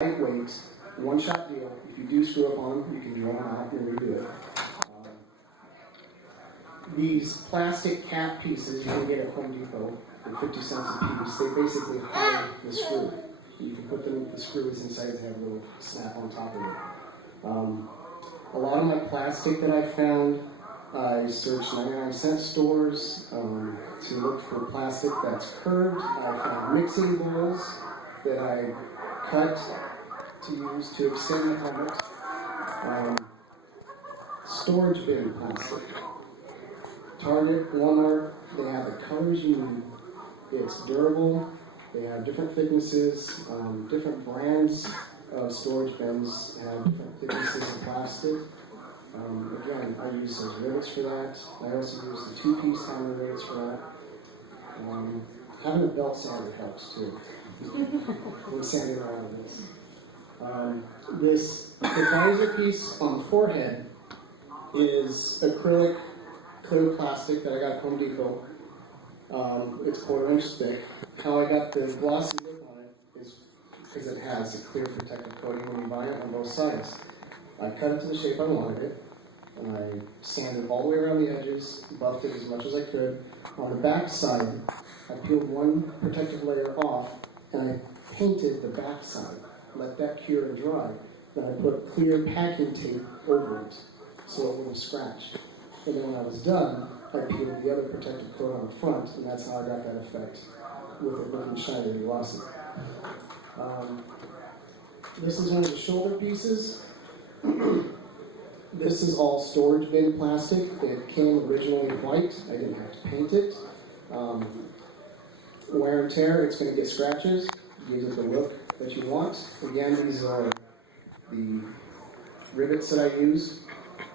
lightweight, one-shot deal. If you do screw up on them, you can draw them out and redo it. These plastic cap pieces you can get at Home Depot for 50 cents a piece. They basically hide the screw. You can put the screws inside and have a little snap on top of it. A lot of my plastic that I found, I searched 99-cent stores to look for plastic that's curved. I found mixing bowls that I cut to use to extend the helmet. Storage bin plastic. Target, Walmart, they have the colors you need. It's durable. They have different thicknesses. Different brands of storage bins have different thicknesses of plastic. Again, I use those rivets for that. I also use the two-piece hammer rivets for that. Having a belt sander helps too. When sanding around this. The visor piece on the forehead is acrylic clear plastic that I got at Home Depot. It's 1/4 inch thick. How I got the glossy lip on it is because it has a clear protective coating when you buy it on both sides. I cut it to the shape I wanted it, and I sanded all the way around the edges, buffed it as much as I could. On the back side, I peeled one protective layer off, and I painted the back side. Let that cure and dry. Then I put clear packing tape over it, so it wouldn't scratch. And then when I was done, I peeled the other protective coat on the front, and that's how I got that effect with it looking shiny and glossy. This is one of the shoulder pieces. This is all storage bin plastic. It came originally white. I didn't have to paint it. Wear and tear, it's going to get scratches. Gives it the look that you want. Again, these are the rivets that I use.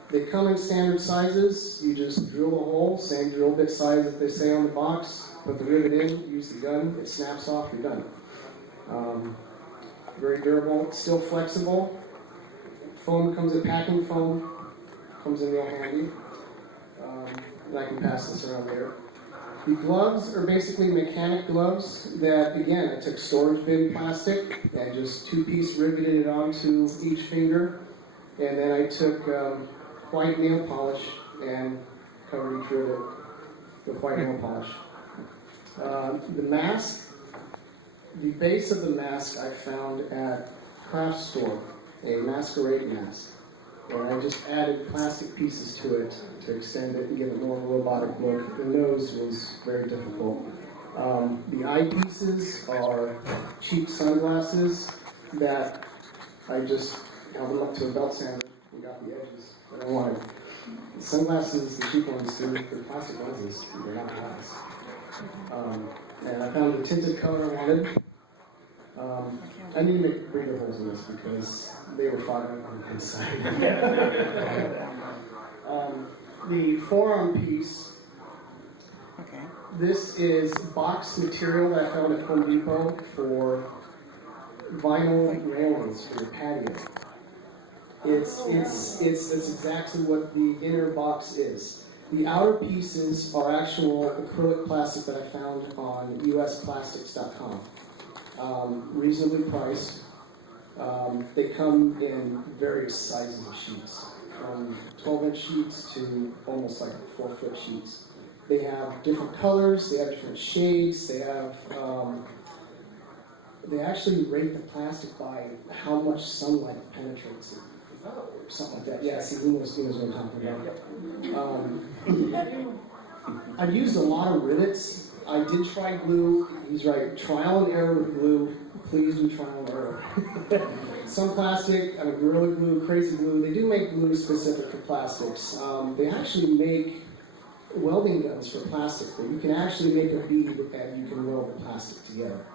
They come in standard sizes. You just drill a hole, same drill bit size that they say on the box. Put the rivet in, use the gun, it snaps off, you're done. Very durable, still flexible. Foam comes in packing foam, comes in real handy. And I can pass this around later. The gloves are basically mechanic gloves that, again, I took storage bin plastic and just two-piece riveted it onto each finger. And then I took white nail polish and covered each rivet with white nail polish. The mask, the base of the mask I found at craft store, a masquerade mask. And I just added plastic pieces to it to extend it and give it more of a robotic look. The nose was very difficult. The eyepieces are cheap sunglasses that I just held them up to a belt sander and got the edges that I wanted. The sunglasses, the cheap ones, they're plastic lenses, they're not glass. And I found the tinted color I wanted. I need to make breather holes in this because they were fogging on the inside. The forearm piece, this is box material that I found at Home Depot for vinyl railings for your patio. That's exactly what the inner box is. The outer pieces are actual acrylic plastic that I found on usplastics.com. Reasonably priced. They come in various sizes of sheets, from 12-inch sheets to almost like 4-foot sheets. They have different colors, they have different shades, they have, they actually rate the plastic by how much sunlight penetrates it. Something like that. Yeah, see, who knows what I'm talking about. I've used a lot of rivets. I did try glue. He's right. Trial and error with glue. Please do trial and error. Some plastic, Gorilla Glue, Crazy Glue, they do make glue specific for plastics. They actually make welding guns for plastic, but you can actually make a bead and you can weld the plastic together.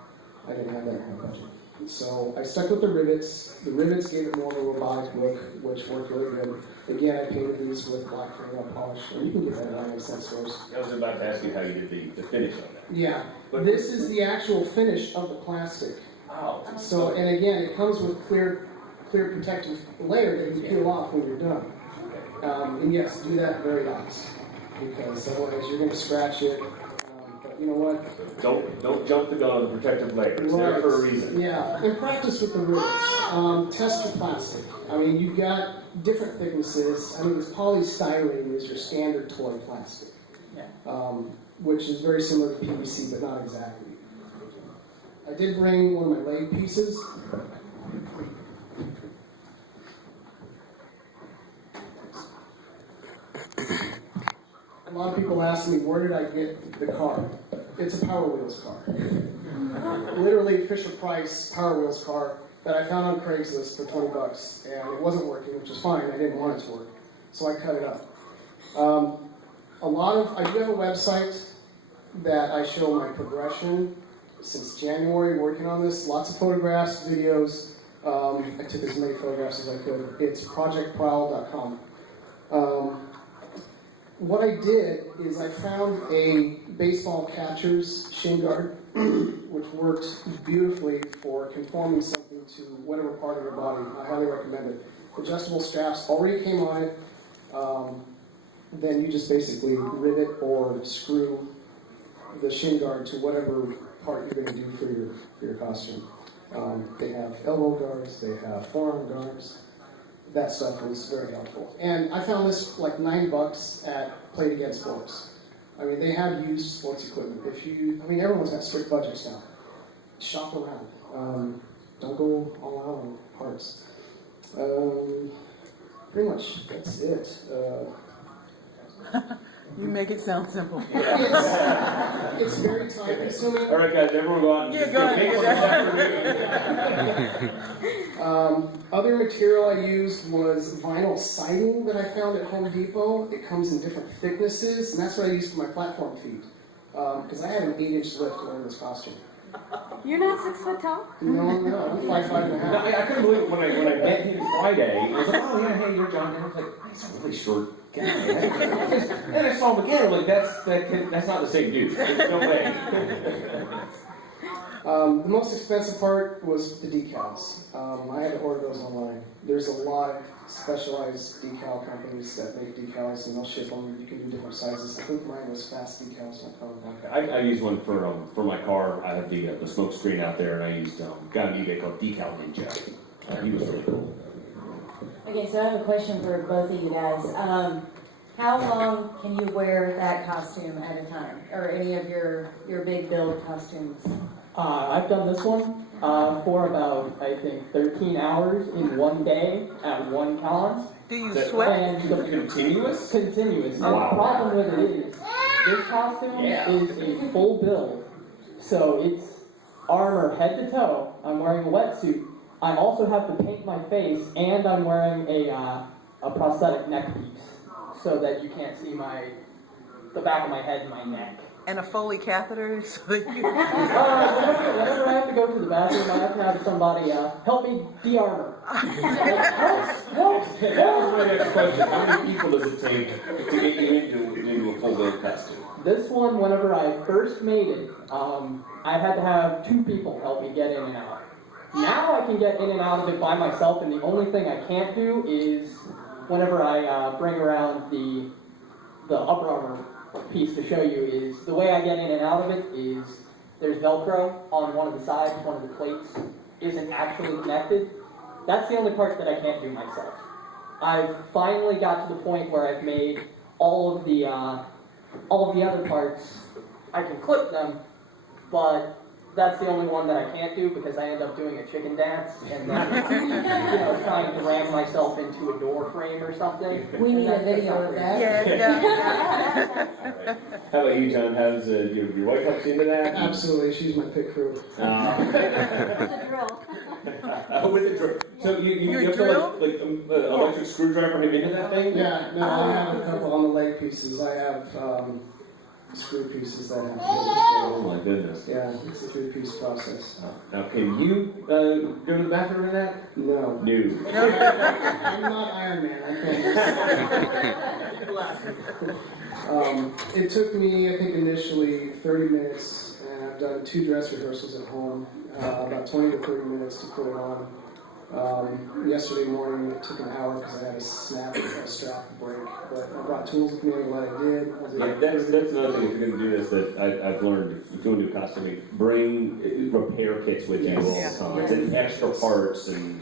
I didn't have that in my budget. So I stuck with the rivets. The rivets gave it more of a robotic look, which worked really good. Again, I painted these with black nail polish, and you can get that at 99-cent stores. I was about to ask you how you did the finish on that. Yeah, but this is the actual finish of the plastic. Wow. So, and again, it comes with clear protective layer that you peel off when you're done. And yes, do that very last, because otherwise you're going to scratch it. But you know what? Don't jump the gun on the protective layer. It's there for a reason. Yeah, and practice with the rules. Test your plastic. I mean, you've got different thicknesses. I mean, it's polystyrene is your standard toy plastic, which is very similar to PVC, but not exactly. I did bring one of my leg pieces. A lot of people ask me, where did I get the car? It's a Power Wheels car. Literally Fisher-Price Power Wheels car that I found on Craigslist for 20 bucks, and it wasn't working, which is fine. I didn't want it to work, so I cut it up. I do have a website that I show my progression since January working on this. Lots of photographs, videos. I took as many photographs as I could. It's projectprowl.com. What I did is I found a baseball catcher's shin guard, which works beautifully for conforming something to whatever part of your body. I highly recommend it. Adjustable straps already came on it. Then you just basically rivet or screw the shin guard to whatever part you're going to do for your costume. They have elbow guards, they have forearm guards. That stuff was very helpful. And I found this like $9 at Play It Again Sports. I mean, they have used sports equipment. Everyone's got strict budgets now. Shop around. Don't go all out on parts. Pretty much, that's it. You make it sound simple. It's very time consuming. All right, guys, everyone go out and Yeah, go ahead. Other material I used was vinyl siding that I found at Home Depot. It comes in different thicknesses, and that's what I used for my platform feet. Because I had an 8-inch lift wearing this costume. You're not 6 foot tall? No, I'm 5'5.5". No, I couldn't believe it when I met him Friday. I was like, oh yeah, hey, you're John. And I was like, he's a really short guy. And I saw him again. I'm like, that's not the same dude. There's no way. The most expensive part was the decals. I had to order those online. There's a lot of specialized decal companies that make decals, and they'll ship them. You can do different sizes. I think mine was fastdecals.com. I used one for my car. I have the smoke screen out there, and I used got an eBay called Decal Ninja. He was really cool. Okay, so I have a question for both of you guys. How long can you wear that costume at a time, or any of your big build costumes? I've done this one for about, I think, 13 hours in one day at one con. Do you That- sweat? And Continuous? continuous. And Wow. the problem with it is, this costume is a full build. So it's armor head to toe. I'm wearing a wetsuit. I also have to paint my face, and I'm wearing a prosthetic neck piece so that you can't see the back of my head and my neck. And a Foley catheter so that you... Whenever I have to go to the bathroom, I have to have somebody help me de-armor. Help! That was my next question. How many people does it take to get you into a full build costume? This one, whenever I first made it, I had to have 2 people help me get in and out. Now I can get in and out of it by myself, and the only thing I can't do is whenever I bring around the upper armor piece to show you is the way I get in and out of it is there's Velcro on one of the sides, one of the plates isn't actually connected. That's the only part that I can't do myself. I've finally got to the point where I've made all of the other parts. I can clip them, but that's the only one that I can't do because I end up doing a chicken dance and then, trying to ram myself into a door frame or something. We need a video of that. Yeah. How about you, John? How's your wife helps you into that? Absolutely, she's my pit crew. With the drill. With the drill. So you have to drilled? like electric screwdriver him into that thing? Yeah, no, I have a couple on the leg pieces. I have screw pieces that have to go Oh my goodness. Yeah, it's a 3-piece process. Now, can you go to the bathroom in that? No. No. I'm not Iron Man, I can't. It took me, I think, initially 30 minutes, and I've done 2 dress rehearsals at home, about 20 to 30 minutes to put it on. Yesterday morning, it took an hour because I had a strap break, but I brought tools with me, I'm glad I did. I was able Like, to- that's another thing, if you're gonna do this, that I've learned, if you're going to do costuming, bring repair kits with you all Yes. the time, and extra parts, and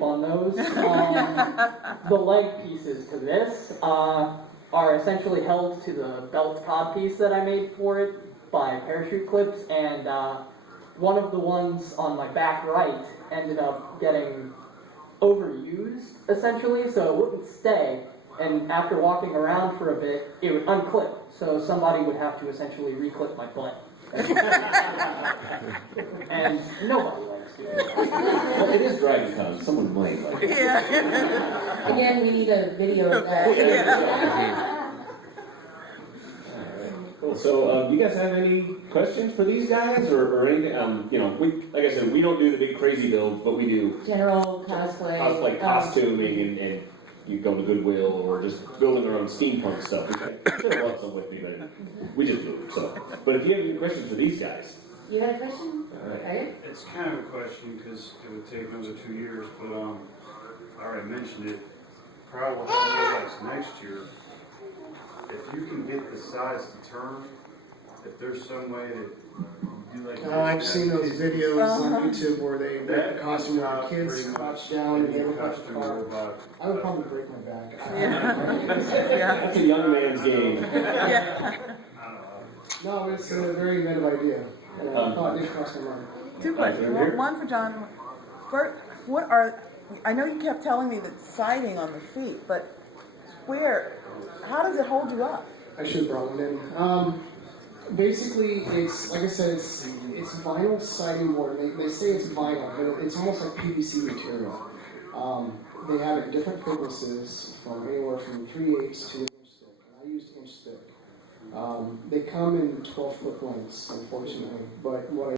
on those. The leg pieces to this are essentially held to the belt pod piece that I made for it by parachute clips, and one of the ones on my back right ended up getting overused, essentially, so it wouldn't stay, and after walking around for a bit, it would unclip, so somebody would have to essentially reclip my butt. And nobody likes doing that. well, it is Dragon Con, someone might like it. Yeah. Again, we need a video of that. Cool. So, do you guys have any questions for these guys, or anything? You know, like I said, we don't do the big crazy builds, but we do General cosplay. costuming, and you go to Goodwill, or just building our own steampunk stuff. Which I should have brought some with me, but we just do. So, but if you have any questions for these guys, You had a question? all right. Okay. It's kind of a question because it would take another 2 years, but I already mentioned it. Prowl will have robots next year. If you can get the size to turn, if there's some way that you do like. I've seen those videos on Uh-huh. YouTube where they make the costume where the kids crouch down and they look like a Costume car. robot. I would probably break my back. Yeah. That's a young man's game. Yeah. I don't know. No, it's a very inventive idea. And I thought it did cost me money. Two questions. One for John. First, I know you kept telling me that siding on the feet, but how does it hold you up? I should have brought one in. Basically, it's, like I said, it's vinyl siding board. They say it's vinyl, but it's almost like PVC material. They have it different thicknesses from anywhere from 3/8 to an inch thick. And I used inch thick. They come in 12-foot lengths, unfortunately, but what I